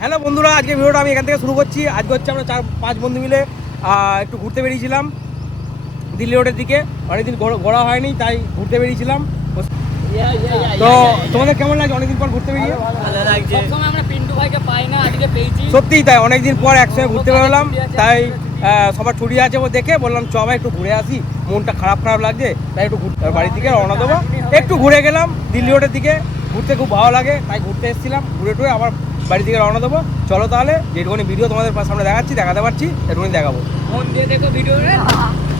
Hello বন্ধুরা, আজকে ভিডিওটা আমি এখান থেকে শুরু করছি। আজকে হচ্ছে আমরা 4-5 বন্ধু মিলে একটু ঘুরতে বেরিয়েছিলাম দিল্লি রোডের দিকে। অনেকদিন ঘোরা হয়নি, তাই ঘুরতে বেরিয়েছিলাম। তো তোমাদের কেমন লাগছে অনেকদিন পর ঘুরতে বেরিয়ে? আমরা পিন্টু ভাইকে পাই না, আজকে পেয়েছি। সত্যিই তাই, অনেকদিন পর একসঙ্গে ঘুরতে বেরোলাম। তাই সবার ছুটি আছে ও দেখে বললাম চ ভাই একটু ঘুরে আসি, মনটা খারাপ লাগছে, তাই একটু বাড়ির দিকে রওনা দেবো। একটু ঘুরে গেলাম দিল্লি রোডের দিকে, ঘুরতে খুব ভালো লাগে, তাই ঘুরতে এসেছিলাম। ঘুরে টুরে আবার বাড়ির দিকে রওনা দেবো। চলো তাহলে, যেটুকুনি ভিডিও তোমাদের সামনে দেখাতে পারছি একটুখানি দেখাবো। মন দিয়ে দেখো ভিডিও।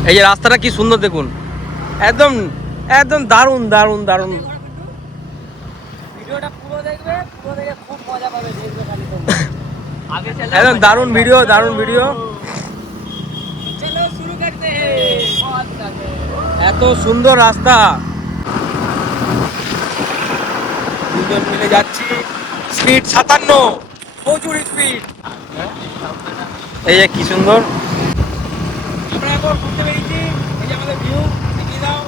এই যে রাস্তাটা কি সুন্দর দেখুন, একদম একদম দারুণ দারুণ দারুণ। ভিডিওটা পুরো দেখবে, পুরো দেখে খুব মজা পাবে। দেখবে খালি তোমরা আগে চলো, একদম দারুণ ভিডিও, দারুণ ভিডিও। চলো শুরু করতে हैं। এত সুন্দর রাস্তা, দুজন মিলে যাচ্ছি। স্পিড 57, প্রচুর স্পিড। এই যে কি সুন্দর আমরা এখন ঘুরতে বেরিয়েছি। এই যে আমাদের ভিউ দেখিয়ে দাও,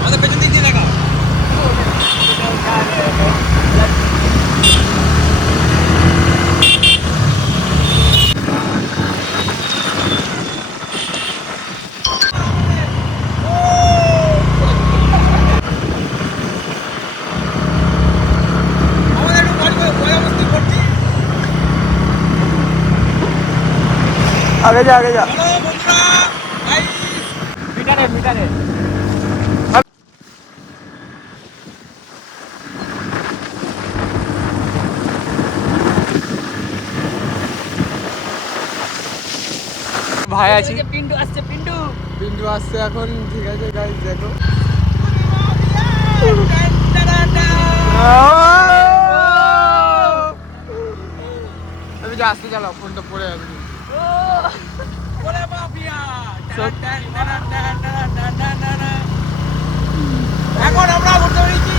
আমাদের পেছন দিক দিয়ে দেখা। आगे जा आगे जा। मीटर है। ভাই আছি। পিন্টু আসছে এখন। ঠিক আছে গাইস, দেখো আমি যে আসতে চালাও, ফোনটা পড়ে যাবে। এখন আমরা ঘুরতে পেরেছি।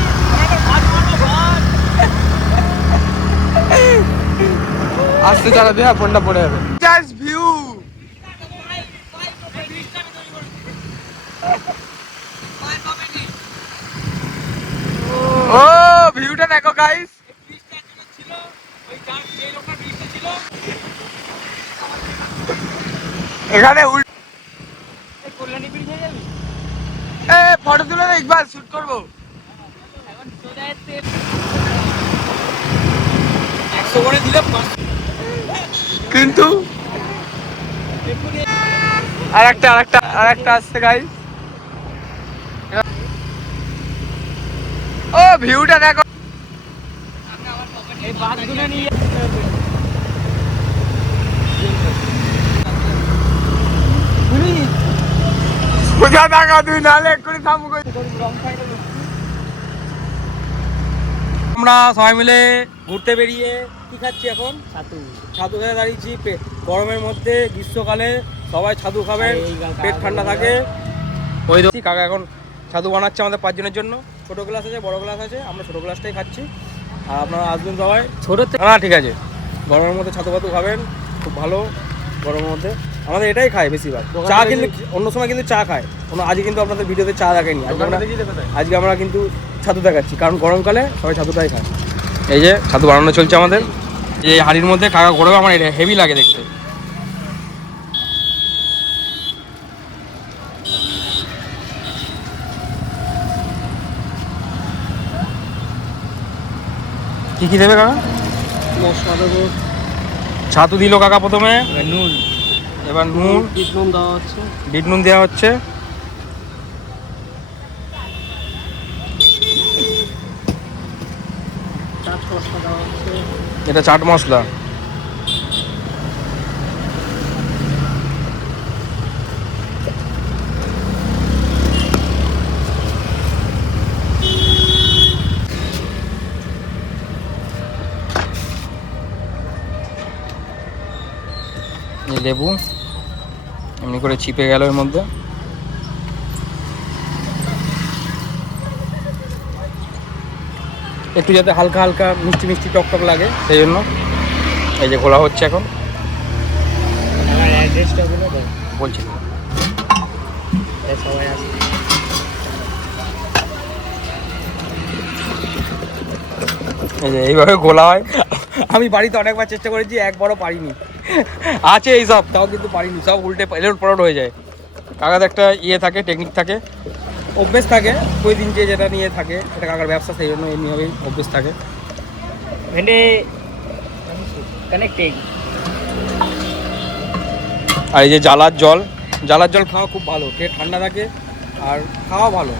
আসতে চালাতে হ্যাঁ, ফোনটা পড়ে যাবে। Just view. ও ভিউটা দেখো গাইস। এখানে কল্যাণী ব্রিজ হয়ে যাবে। ফটো তুলে একবার শুট করবো। এখন সোজা এসে 100 করে দিলে কিন্তু আরেকটা আসছে গাইস। ও ভিউটা দেখো। এই বাসগুলো নিয়ে সোজা দেখা, তুই নালে এক্ষুনি থামু। আমরা সবাই মিলে ঘুরতে বেরিয়ে কি খাচ্ছি এখন? ছাতু খেয়ে দাঁড়িয়েছি। গরমের মধ্যে গ্রীষ্মকালে সবাই ছাতু খাবেন, পেট ঠান্ডা থাকে। ওই কাকা এখন ছাতু বানাচ্ছে আমাদের 5 জনের জন্য। ছোট গ্লাস আছে, বড় গ্লাস আছে, আমরা ছোট গ্লাসটাই খাচ্ছি। আর আপনারা আসবেন সবাই। ছোটতে হ্যাঁ ঠিক আছে, গরমের মধ্যে ছাতু ফাতু খাবেন, খুব ভালো। গরমের মধ্যে আমাদের এটাই খায় বেশিরভাগ। চা কিন্তু অন্য সময় কিন্তু চা খায়, আজকে কিন্তু আপনাদের ভিডিওতে চা দেখায়নি। আজকে আমরা কিন্তু ছাতু দেখাচ্ছি, কারণ গরমকালে সবাই ছাতুটাই খায়। এই যে ছাতু বানানো চলছে আমাদের। এই হাঁড়ির মধ্যে কাকা গরমে আমার এটা হেভি লাগে দেখতে। কি কি দেবে কাকা? মশলা দেবো। ছাতু দিল কাকা প্রথমে, নুন, এবার নুন, নুন দেওয়া হচ্ছে। বিট নুন দেওয়া হচ্ছে। চাট মশলা দেওয়া হচ্ছে। এটা চাট মশলা। লেবু এমনি করে চিপে গেল এর মধ্যে। একটু যাতে হালকা হালকা মিষ্টি মিষ্টি টকটক লাগে, সেই জন্য এই যে ঘোলা হচ্ছে এখন। বলছি সবাই আসবে। এই যে এইভাবে গোলা হয়। আমি বাড়িতে অনেকবার চেষ্টা করেছি, একবারও পারিনি। আছে এইসব, তাও কিন্তু পারিনি, সব উল্টে এলোট পলট হয়ে যায়। কাকার একটা ইয়ে থাকে, টেকনিক থাকে, অভ্যেস থাকে, ওই দিন যে যেটা নিয়ে থাকে এটা কাকার ব্যবসা, সেই জন্য এমনিভাবেই অভ্যেস থাকে। ভেন্ডি কানেক্টিং। আর এই যে জ্বালার জল খাওয়া খুব ভালো, খেয়ে ঠান্ডা থাকে আর খাওয়া ভালো।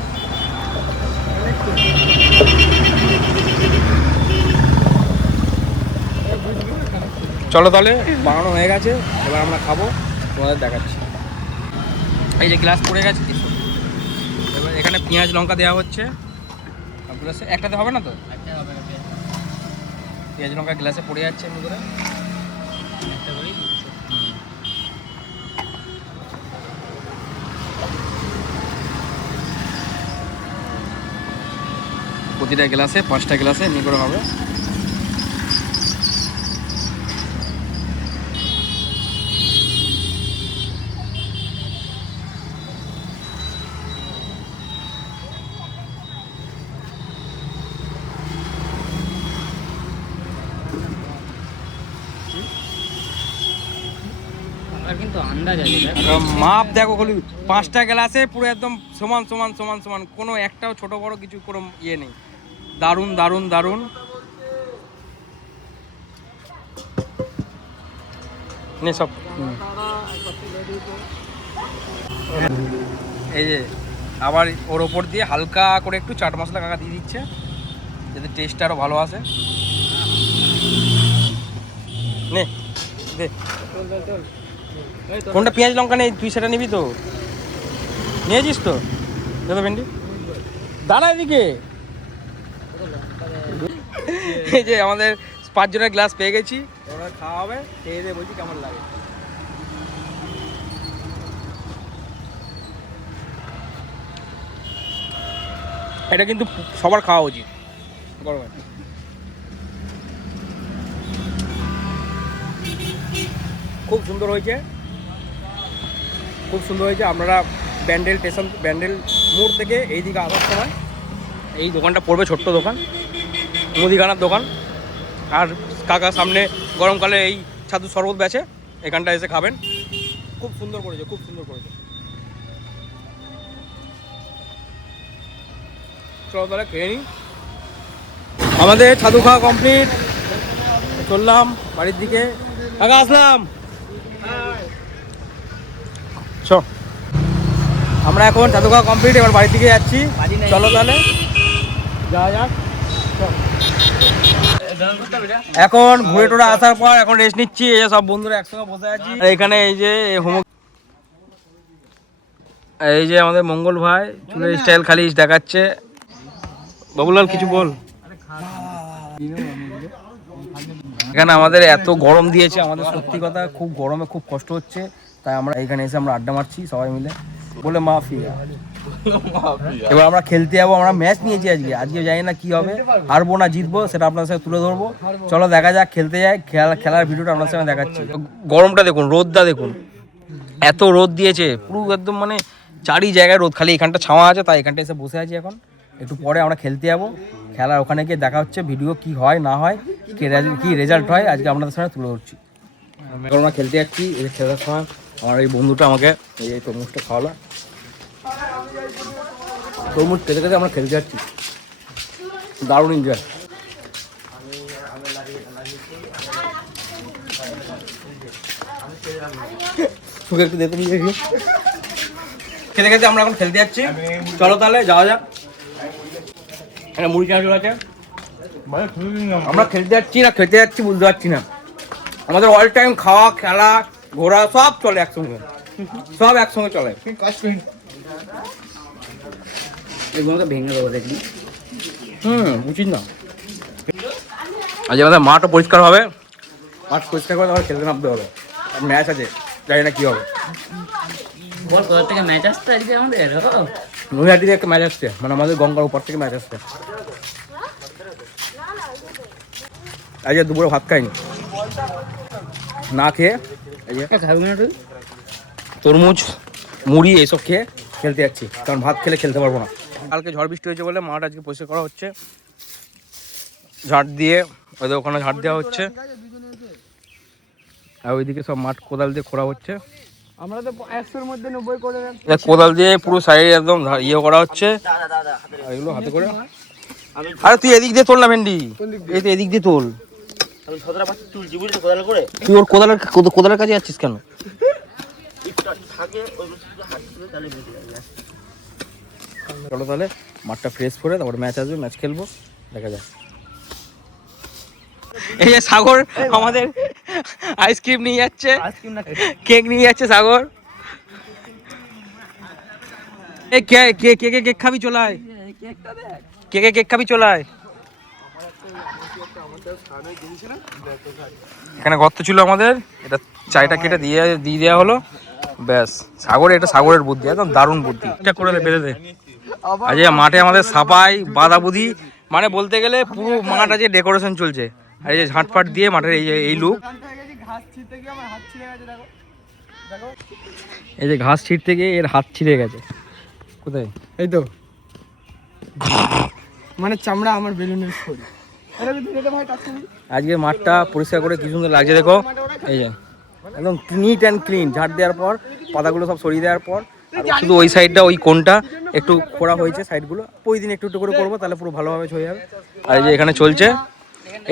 চলো তাহলে, বানানো হয়ে গেছে, এবার আমরা খাবো, তোমাদের দেখাচ্ছি। এই যে গ্লাস পড়ে গেছে কিছু, এবার এখানে পেঁয়াজ লঙ্কা দেওয়া হচ্ছে গ্লাসে। একটাতে হবে না তো? পেঁয়াজ লঙ্কা গ্লাসে পড়ে যাচ্ছে এমনি করে। প্রতিটা গ্লাসে 5টা গ্লাসে এমনি করে হবে। কিন্তু আন্দাজ আছে, মাপ দেখো খালি, 5টা গ্লাসে পুরো একদম সমান সমান সমান সমান, কোনো একটাও ছোট বড় কিছু কোনো ইয়ে নেই। দারুণ দারুণ দারুণ। নে সব। এই যে আবার ওর ওপর দিয়ে হালকা করে একটু চাট মশলা কাকা দিয়ে দিচ্ছে, যাতে টেস্টটা আরও ভালো আসে। নে দে, কোনটা পেঁয়াজ লঙ্কা নেই, তুই সেটা নিবি তো? নিয়েছিস তো? দাদা ভেন্ডি দাঁড়া এদিকে। এই যে আমাদের 5 জনের গ্লাস পেয়ে গেছি, ওরা খাওয়া হবে, খেয়ে দিয়ে বলছি কেমন লাগে। এটা কিন্তু সবার খাওয়া উচিত গরমে। খুব সুন্দর হয়েছে, খুব সুন্দর হয়েছে। আপনারা ব্যান্ডেল স্টেশন, ব্যান্ডেল মোড় থেকে এইদিকে আসার সময় এই দোকানটা পড়বে, ছোট্ট দোকান, মুদিখানার দোকান। আর কাকা সামনে গরমকালে এই ছাতু শরবত বেচে, এখানটা এসে খাবেন। খুব সুন্দর করেছে, খুব সুন্দর করেছে। চলো তাহলে খেয়ে নিই। আমাদের ছাতু খাওয়া কমপ্লিট, চললাম বাড়ির দিকে। কাকা আসলাম। চ, আমরা এখন ছাতু খাওয়া কমপ্লিট, এবার বাড়ির দিকে যাচ্ছি। চলো তাহলে যাওয়া যাক। এখন ঘুরে টোরে আসার পর এখন রেস্ট নিচ্ছি। এই যে সব বন্ধুরা একসঙ্গে বসে আছি এখানে। এই যে এই যে আমাদের মঙ্গল ভাই চুলের স্টাইল খালি দেখাচ্ছে। বাবুলাল কিছু বল। এখানে আমাদের এত গরম দিয়েছে, আমাদের সত্যি কথা খুব গরমে খুব কষ্ট হচ্ছে, তাই আমরা এখানে এসে আমরা আড্ডা মারছি সবাই মিলে, বলে মাফিয়া। এবার আমরা খেলতে যাবো, আমরা ম্যাচ নিয়েছি আজকে জানি না কি হবে, হারবো না জিতবো সেটা আপনার সাথে তুলে ধরবো। চলো দেখা যাক, খেলতে যাই, খেলার ভিডিওটা আপনার সঙ্গে দেখাচ্ছি। গরমটা দেখুন, রোদটা দেখুন, এত রোদ দিয়েছে পুরো একদম, মানে চারি জায়গায় রোদ, খালি এখানটা ছাওয়া আছে, তাই এখানটা এসে বসে আছি। এখন একটু পরে আমরা খেলতে যাবো, খেলার ওখানে গিয়ে দেখা হচ্ছে, ভিডিও কি হয় না হয়, কি রেজাল্ট হয় আজকে আপনাদের সঙ্গে তুলে ধরছি। এখন আমরা খেলতে যাচ্ছি। এই খেলার সময় আমার এই বন্ধুটা আমাকে এই তরমুজটা খাওয়ালো, তরমুজ খেতে খেতে আমরা খেলতে যাচ্ছি, দারুণ এনজয়। তোকে একটু দেখতে দেখি, খেতে খেতে আমরা এখন খেলতে যাচ্ছি। চলো তাহলে যাওয়া যাক। এখানে মুড়ি চানাচুর আছে, আমরা খেলতে যাচ্ছি না খেতে যাচ্ছি বুঝতে পারছি না। আমাদের অল টাইম খাওয়া, খেলা, ঘোরা সব চলে একসঙ্গে, সব একসঙ্গে চলে। এগুলোকে ভেঙে দেবো দেখবি। উচিত না। আজ আমাদের মাঠও পরিষ্কার হবে, মাঠ পরিষ্কার করে তারপরে খেলতে নামতে হবে। ম্যাচ আছে, জানি না কি হবে। বল কোথা থেকে ম্যাচ আসছে আজকে আমাদের? নৈহাটি থেকে একটা ম্যাচ আসছে, মানে আমাদের গঙ্গার উপর থেকে ম্যাচ আসছে। আজকে দুপুরে ভাত খাইনি, না খেয়ে এই যে তরমুজ মুড়ি এইসব খেয়ে খেলতে যাচ্ছি, কারণ ভাত খেলে খেলতে পারবো না। কালকে ঝড় বৃষ্টি হয়েছে বলে মাঠ আজকে পরিষ্কার করা হচ্ছে। ঝাঁট দিয়ে ওদের ওখানে ঝাঁট দেওয়া হচ্ছে, আর ওইদিকে সব মাঠ কোদাল দিয়ে খোঁড়া হচ্ছে। আমরা তো 100-র মধ্যে 90 করে কোদাল দিয়ে পুরো সাইড একদম ইয়ে করা হচ্ছে, আর এগুলো হাতে করে। আরে তুই এদিক দিয়ে তোল না ভেন্ডি, এই তো এদিক দিয়ে তোল। তুই ওর কোদালের কাছে যাচ্ছিস কেন? চলো তাহলে মাঠটা ফ্রেশ করে তারপর ম্যাচ আসবে, ম্যাচ খেলবো, দেখা যাক। এই যে সাগর আমাদের আইসক্রিম নিয়ে যাচ্ছে, কেক নিয়ে যাচ্ছে সাগর। এই কে কে কে কে কেক খাবি চলায়, কে কে কেক খাবি চলায়। এখানে গর্ত ছিল আমাদের, এটা চাইটা কেটে দিয়ে দেওয়া হলো, ব্যাস। সাগর, এটা সাগরের বুদ্ধি, একদম দারুণ বুদ্ধি। এটা করে বেঁধে দে। আজ মাঠে আমাদের সাপাই বাঁধাবুধি, মানে বলতে গেলে পুরো মাঠ আজকে ডেকোরেশন চলছে। আর এই যে ঝাঁটফাট দিয়ে মাঠের এই লুক, এই যে ঘাস ছিঁড়তে গিয়ে এর হাত ছিঁড়ে গেছে। কোথায়? এই তো মানে চামড়া আমার বেলুনের ছড়ি। আজকে মাঠটা পরিষ্কার করে কি সুন্দর লাগছে দেখো, এই যে একদম নিট অ্যান্ড ক্লিন। ঝাঁট দেওয়ার পর পাতাগুলো সব সরিয়ে দেওয়ার পর শুধু ওই সাইডটা, ওই কোণটা একটু করা হয়েছে, সাইডগুলো ওই দিন একটু একটু করে করবো, তাহলে পুরো ভালোভাবে হয়ে যাবে। আর এই যে এখানে চলছে,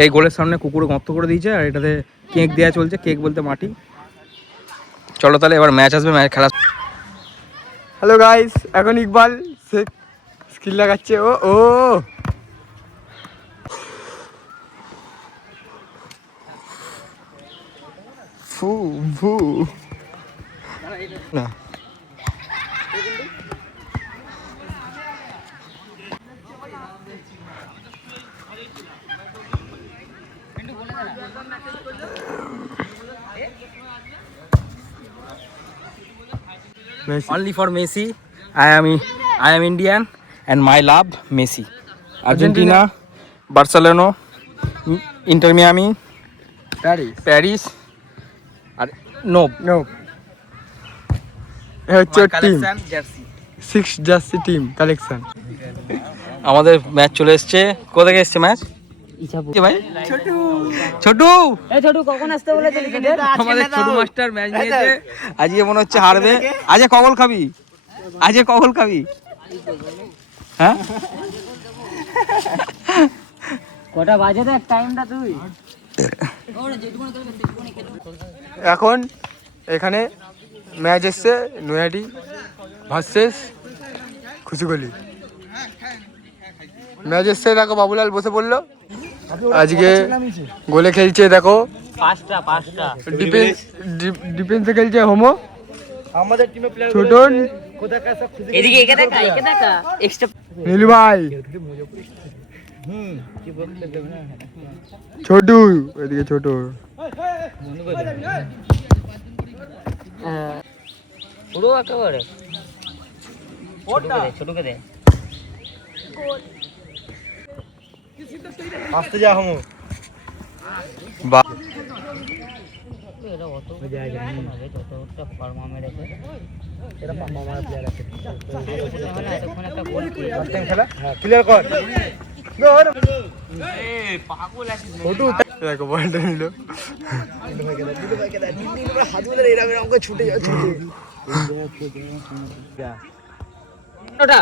এই গোলের সামনে কুকুরে গর্ত করে দিয়েছে, আর এটাতে কেক দেওয়া চলছে, কেক বলতে মাটি। চলো তাহলে এবার ম্যাচ আসবে, ম্যাচ খেলা। হ্যালো গাইস, এখন ইকবাল সে স্কিল লাগাচ্ছে। ও ও ফু ফু না Only for Messi. I am Indian and my love Messi. Argentina, Barcelona, Inter Miami, Paris. R no no হচ্ছে team jersey. 6 jersey team collection. আমাদের ম্যাচ চলে এসেছে। কোথা থেকে এসেছে ম্যাচ? ভাই ছোটু, এই ছোটু কখন আসতে বলেছিলি? আমাদের ছোটু মাস্টার ম্যাচ নিয়েছে, আজকে মনে হচ্ছে হারবে। আজকে কগল খাবি, আজকে কগল খাবি, হ্যাঁ? কটা বাজে দেখ টাইমটা তুই। এখন এখানে ম্যাচ এসছে নৈহাটি ভার্সেস খুশিগলি। ম্যাচ এসছে, দেখো বাবুলাল বসে পড়লো। আজকে গোলে খেলছে দেখো পাঁচটা ডিফেন্সে খেলছে হোমো, আমাদের টিমে প্লেয়ার ছোটন, এদিকে একে দেখা এক্সট্রা নীলু ভাই, ছোটু, এদিকে ছোটু। পুরো একেবারে ছোটকে দে আসতে যা হোমো। বাহ, এটা অত জায়গা নেই যতটা পারমা মেরেছে। এটা পারমা মারা প্লেয়ার আছে, মানে এতক্ষণ একটা গোল টাইম খেলা ক্লিয়ার কর। পাগল আছে ছোটু দেখো বলটা নিল, ওটা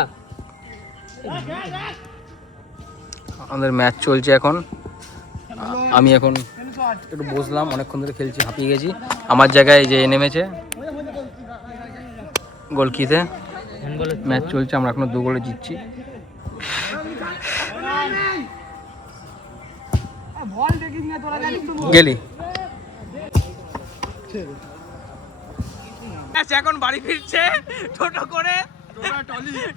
আমাদের ম্যাচ চলছে এখন। আমি এখন একটু বসলাম, অনেকক্ষণ ধরে খেলছি, হাঁপিয়ে গেছি। আমার জায়গায় যে নেমেছে গোলকিতে, ম্যাচ চলছে, আমরা এখনো 2 গোলে জিতছি। গেলি এখন বাড়ি ফিরছে টোটো করে,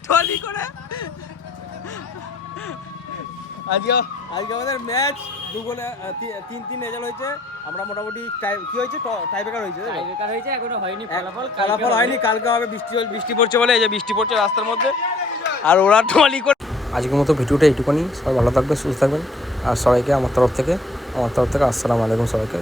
ট্রলি করে। আজকে আমাদের ম্যাচ 2 গোলে 3-3 রেজাল্ট হয়েছে। আমরা মোটামুটি কি হয়েছে, টাইব্রেকার হয়েছে, টাইব্রেকার হয়েছে, এখনো হয়নি ফলাফল হয়নি। কালকে হবে, বৃষ্টি পড়ছে বলে, এই যে বৃষ্টি পড়ছে রাস্তার মধ্যে, আর ওরা ট্রলি করে। আজকের মতো ভিডিওটা এইটুকুনি। সবাই ভালো থাকবে, সুস্থ থাকবেন, আর সবাইকে আমার তরফ থেকে আসসালামু আলাইকুম সবাইকে।